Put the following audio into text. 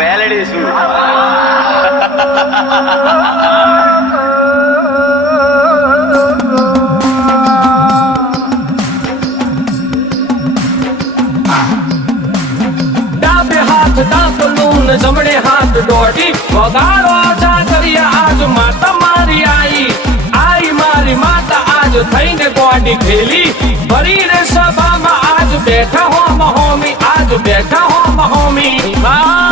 મેલડી છું ડાબે હાથ ડાકલું ને જમણે હાથ દોઢી વગાડો જાગરિયા આજ માતા મારી આઈ મારી માતા આજ થઈને ગોડી ખેલી ભરી રે સભામાં આજ બેઠા હો મહોમી આજ બેઠા હો મહોમી બાર